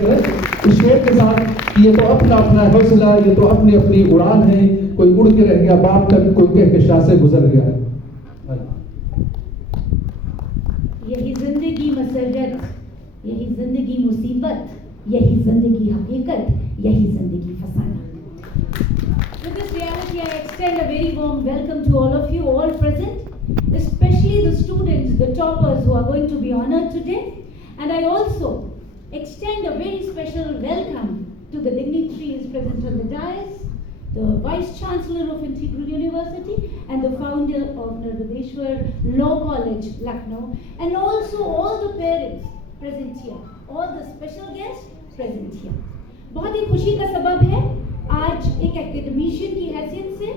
करें इस शेर के साथ कि ये तो अपना अपना हौसला, ये तो अपनी अपनी उड़ान है, कोई उड़ के रह गया बाप तक, कोई कह के शाह से गुजर गया। यही जिंदगी मसरत, यही जिंदगी मुसीबत, यही जिंदगी हकीकत, यही जिंदगी फसाना। With this reality, I extend a very warm welcome to all of you, all present, especially the students, the toppers who are going to be honored today. And I also extend a very special welcome to the dignitaries present on the dais, the Vice Chancellor of Integral University and the founder of Narwadeshwar Law College, Lucknow, and also all the parents present here, all the special guests present here. बहुत ही खुशी का सबब है आज एक academician की हैसियत से,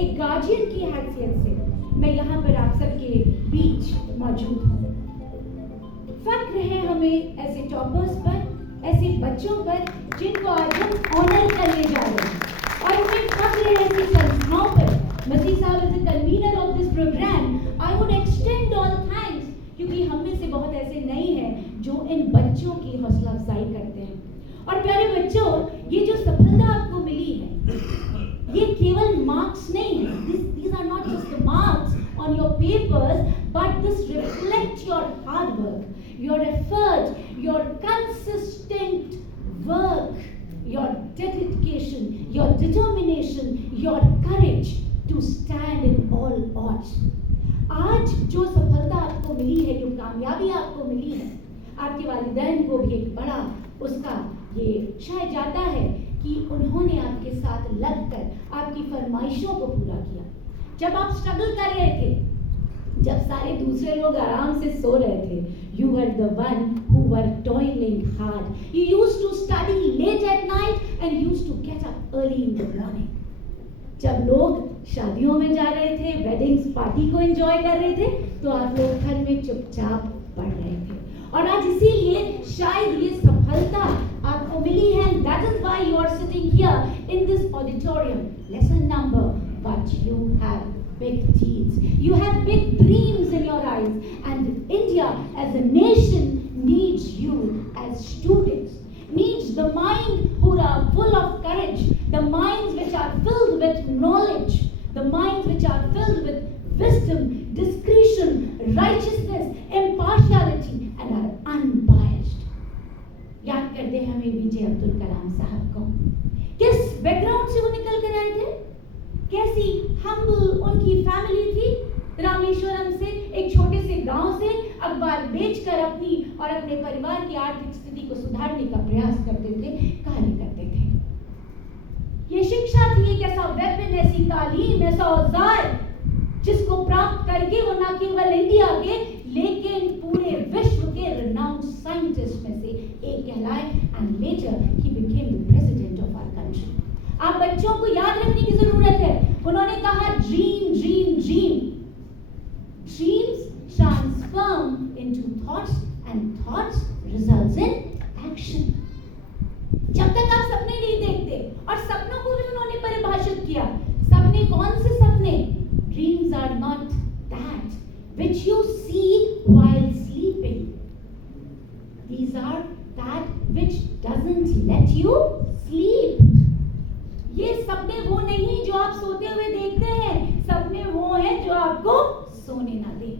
एक गार्जियन की हैसियत से मैं यहाँ पर आप सबके बीच मौजूद हूँ। फख्र है हमें ऐसे टॉपर्स पर, ऐसे बच्चों पर जिनको आज हम ऑनर करने जा रहे हैं, और हमें फख्र है ऐसी संस्थाओं पर। मसीह साहब as the convener of this programme, I would extend all thanks, क्योंकि हम में से बहुत ऐसे नहीं हैं जो इन बच्चों की हौसला अफजाई करते हैं। और प्यारे बच्चों, ये जो सफलता आपको मिली है, ये केवल मार्क्स नहीं है। These are not just the marks on your papers, but this reflects your hard work, your effort, your consistent work, your dedication, your determination, your courage to stand in all odds. आज जो सफलता आपको मिली है, जो कामयाबी आपको मिली है, आपके वालिदैन को भी एक बड़ा उसका ये शायद जाता है कि उन्होंने आपके साथ लगकर आपकी फरमाइशों को पूरा किया। जब आप स्ट्रगल कर रहे थे, जब सारे दूसरे लोग आराम से सो रहे थे, you were the one who were toiling hard. You used to study late at night and used to get up early in the morning. जब लोग शादियों में जा रहे थे, वेडिंग्स पार्टी को एंजॉय कर रहे थे, तो आप लोग घर में चुपचाप पढ़ रहे थे। और आज इसीलिए शायद ये सफलता आपको मिली है, and that is why you are sitting here in this auditorium. Lesson number, but you have big deeds. You have big dreams in your eyes, and India as a nation needs you as students, needs the mind who are full of courage, the minds which are filled with knowledge, the minds which are filled with wisdom, discretion, righteousness, impartiality, and are unbiased. याद करते हैं हमें APJ Abdul Kalam साहब को। किस background से वो निकल कर आए थे, कैसी हम्बल उनकी फैमिली थी। रामेश्वरम से, एक छोटे से गांव से अखबार बेचकर अपनी और अपने परिवार की आर्थिक स्थिति को सुधारने का प्रयास करते थे, कार्य करते थे। ये शिक्षा थी एक ऐसा वेपन, ऐसी तालीम, ऐसा औजार जिसको प्राप्त करके वो न केवल इंडिया के लेकिन पूरे विश्व के रिनाउंड साइंटिस्ट में से एक कहलाए, and later he became the president of our country. आप बच्चों को याद रखने की जरूरत है, उन्होंने कहा dream dream dream, dreams transform into thoughts and thoughts results in action. जब तक आप सपने नहीं देखते, और सपनों को भी उन्होंने परिभाषित किया। सपने कौन से सपने? Dreams are not that which you see while sleeping. These are that which doesn't let you sleep. ये सपने वो नहीं जो आप सोते हुए देखते हैं, सपने वो हैं जो आपको सोने ना दे।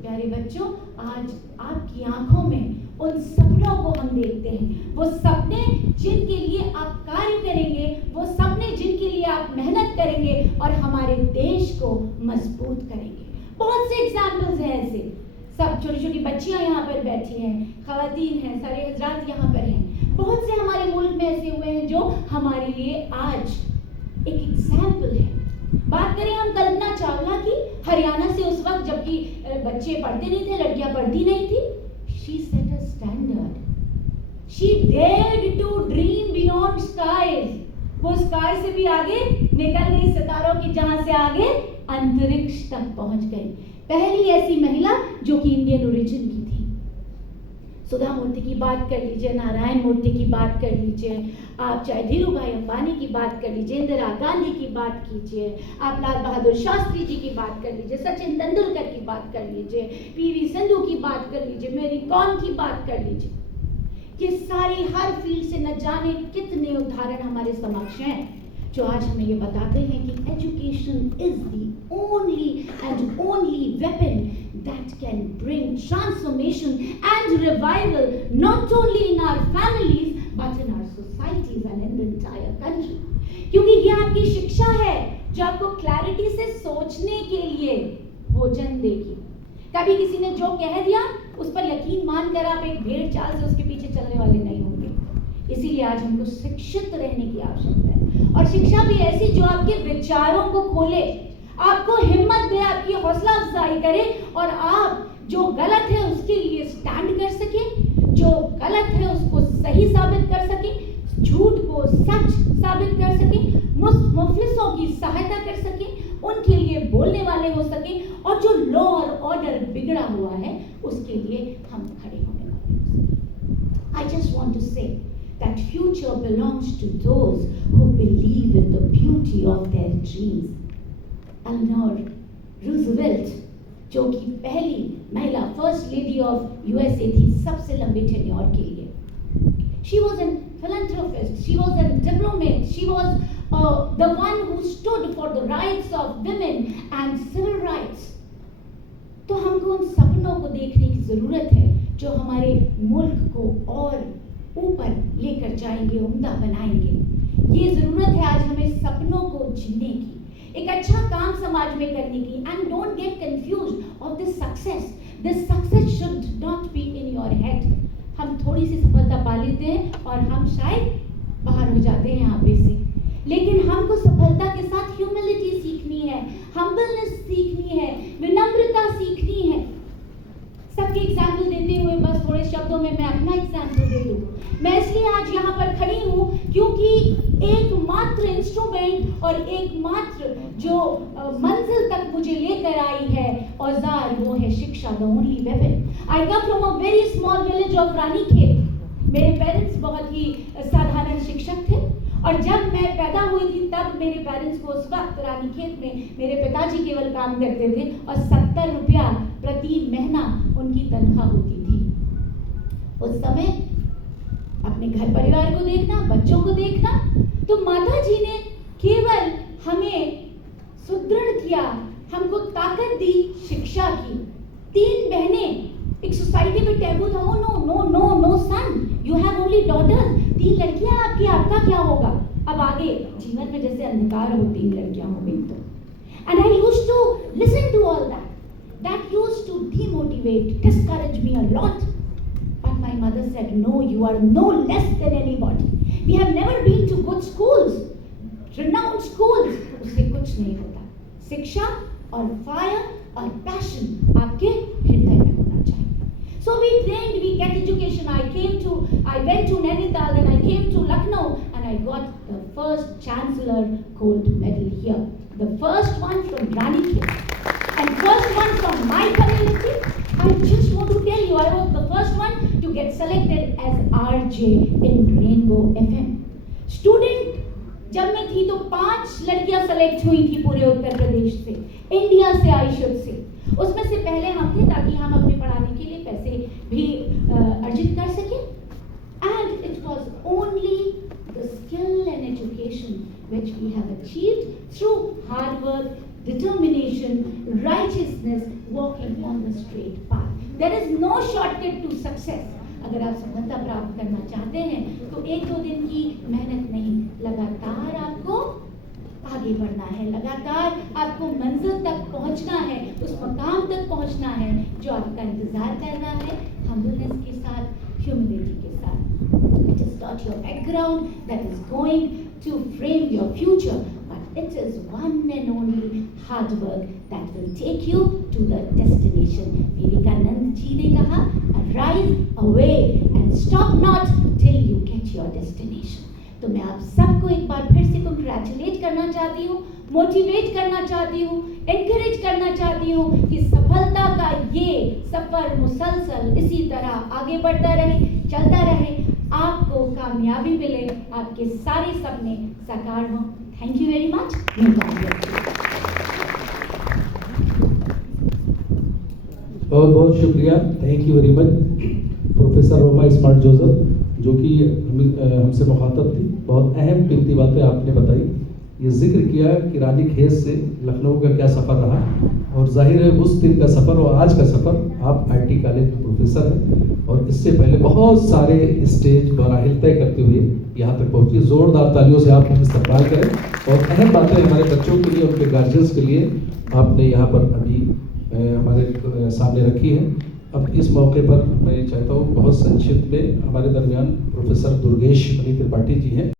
प्यारे बच्चों, आज आपकी आंखों में उन सपनों को हम देखते हैं, वो सपने जिनके लिए आप कार्य करेंगे, वो सपने जिनके लिए आप मेहनत करेंगे और हमारे देश को मजबूत करेंगे। बहुत से एग्जाम्पल्स हैं ऐसे, सब छोटी छोटी बच्चियां यहाँ पर बैठी हैं, खवातीन हैं, सारे हजरात यहाँ पर हैं। बहुत से हमारे मुल्क में ऐसे हुए हैं जो हमारे लिए आज एक एग्जाम्पल है। बात करें हम कल्पना चावला की, हरियाणा से उस वक्त जबकि बच्चे पढ़ते नहीं थे, लड़कियां पढ़ती नहीं थी, she set a standard. She dared to dream beyond skies. वो स्काई से भी आगे निकल गई, सितारों की जहां से आगे अंतरिक्ष तक पहुंच गई। पहली ऐसी महिला जो कि इंडियन ओरिजिन की थी। सुधा मूर्ति की बात कर लीजिए, नारायण मूर्ति की बात कर लीजिए, आप चाहे धीरू भाई अंबानी की बात कर लीजिए, इंदिरा गांधी की बात कीजिए, आप लाल बहादुर शास्त्री जी की बात कर लीजिए, सचिन तेंदुलकर की बात कर लीजिए, पीवी सिंधु की बात कर लीजिए, मेरी कॉम की बात कर लीजिए। ये सारी हर फील्ड न जाने कितने उदाहरण हमारे समक्ष हैं जो आज हमें ये बताते हैं कि education is the only weapon that can bring transformation and revival not only in our families but in our societies and in the entire country. क्योंकि ये आपकी शिक्षा है जो आपको क्लैरिटी से सोचने के लिए भोजन देगी। कभी किसी ने जो कह दिया उस पर यकीन मानकर आप एक भेड़ चाल से उसके पीछे चलने वाले नहीं होंगे। इसीलिए आज हमको शिक्षित रहने की आवश्यकता है और शिक्षा भी ऐसी जो आपके विचारों को खोले, आपको हिम्मत दे, आपकी हौसला अफजाई करे और आप जो गलत है उसके लिए स्टैंड कर सके, जो गलत है उसको सही साबित कर सके, झूठ को सच साबित कर सके, मुफलिसों की सहायता कर सके, उनके लिए बोलने वाले हो सके और जो लॉ और ऑर्डर बिगड़ा हुआ है उसके लिए हम खड़े होने वाले। I just want to say that future belongs to those who believe in the beauty of their dreams. Eleanor Roosevelt जो कि पहली महिला फर्स्ट लेडी ऑफ यूएसए थी सबसे लंबे टेन्योर के लिए। She was a philanthropist, she was a diplomat, she was the one who stood for the rights of women and civil rights. तो हमको उन सपनों को देखने की जरूरत है जो हमारे मुल्क को और ऊपर लेकर जाएंगे, उम्दा बनाएंगे। ये जरूरत है आज हमें सपनों को जीने की, एक अच्छा काम समाज में करने की। And don't get confused of this success should not be in your head. हम थोड़ी सी सफलता पा लेते हैं और हम शायद बाहर हो जाते हैं यहाँ पे से, लेकिन हमको सफलता के साथ ह्यूमिलिटी सीखनी है, हम्बलनेस सीखनी है, विनम्रता सीखनी है। सबके एग्जाम्पल देते हुए बस थोड़े शब्दों में मैं अपना एग्जाम्पल दे दूँ। मैं इसलिए आज यहाँ पर खड़ी हूँ क्योंकि एकमात्र इंस्ट्रूमेंट और एकमात्र जो मंजिल तक मुझे लेकर आई है औजार वो है शिक्षा, the only weapon. I come from a very small village of Ranikhet. मेरे पेरेंट्स बहुत ही साधारण शिक्षक थे और जब मैं पैदा हुई थी तब मेरे पेरेंट्स को उस वक्त रानीखेत में मेरे पिताजी केवल काम करते थे और 70 रुपया प्रति महीना उनकी तनख्वाह होती थी। उस समय अपने घर परिवार को देखना, बच्चों को देखना, तो माता जी ने केवल हमें सुदृढ़ किया, हमको ताकत दी शिक्षा की। 3 बहनें, एक सोसाइटी में टैबू था, no no no no son, you have only daughters. 3 लड़कियां आपकी, आपका क्या होगा? अब आगे जीवन में जैसे अंधकार हो, 3 लड़कियां हो गई तो। And I used to listen to all that used to demotivate, discourage me a lot. My mother said, no, you are no less than anybody. We have never been to good schools, renowned schools. उससे कुछ नहीं होता। शिक्षा और fire और passion आपके हृदय में होना चाहिए। So we trained, we get education. I went to Nainital, then I came to Lucknow, and I got the first Chancellor Gold Medal here. The first one from Ranikhet, and first one from my community. I just want to tell you, I was the first one to get selected as RJ in Rainbow FM. Student जब मैं थी तो 5 लड़कियां select हुई थी पूरे उत्तर प्रदेश से, India से, आइशुद से। उसमें से पहले हम थे ताकि हम अपने पढ़ाने के लिए पैसे भी अर्जित कर सकें। And it was only the skill and education which we have achieved through hard work, determination, righteousness, walking on the straight path. There is no shortcut to success. अगर आप सफलता प्राप्त करना चाहते हैं तो 1-2 दिन की मेहनत नहीं, लगातार आपको आगे बढ़ना है, लगातार आपको मंजिल तक पहुंचना है, उस मकाम तक पहुंचना है जो आपका इंतजार कर रहा है, हम्बलनेस के साथ, ह्यूमिलिटी के साथ। It is not your background that is going to frame your future, but it is one and only hard work that will take you to the destination. Vivekananda ji ने कहा, arise, away and stop not till you get your destination. तो मैं आप सबको एक बार फिर से congratulate करना चाहती हूँ, मोटिवेट करना चाहती हूँ, एनकरेज करना चाहती हूँ कि सफलता का ये सफर मुसलसल इसी तरह आगे बढ़ता रहे, चलता रहे, आपको कामयाबी मिले, आपके सारे सपने साकार हों। Thank you very much. बहुत बहुत शुक्रिया, thank you very much professor Roma smart Joseph. जो कि हमसे मुखातब थी। बहुत अहम कीमती बातें आपने बताई। ये जिक्र किया कि रानी खेत से लखनऊ का क्या सफ़र रहा, और जाहिर है उस दिन का सफ़र और आज का सफ़र, आप आईटी कॉलेज में प्रोफेसर हैं और इससे पहले बहुत सारे स्टेज मराहिल तय करते हुए यहाँ तक पहुँची। ज़ोरदार तालियों से आप इस्तकबाल करें। और अहम बातें हमारे बच्चों के लिए, उनके गार्जियंस के लिए आपने यहाँ पर अभी हमारे सामने रखी है। अब इस मौके पर मैं चाहता हूँ बहुत संक्षिप्त में, हमारे दरमियान प्रोफेसर दुर्गेश मणि त्रिपाठी जी हैं।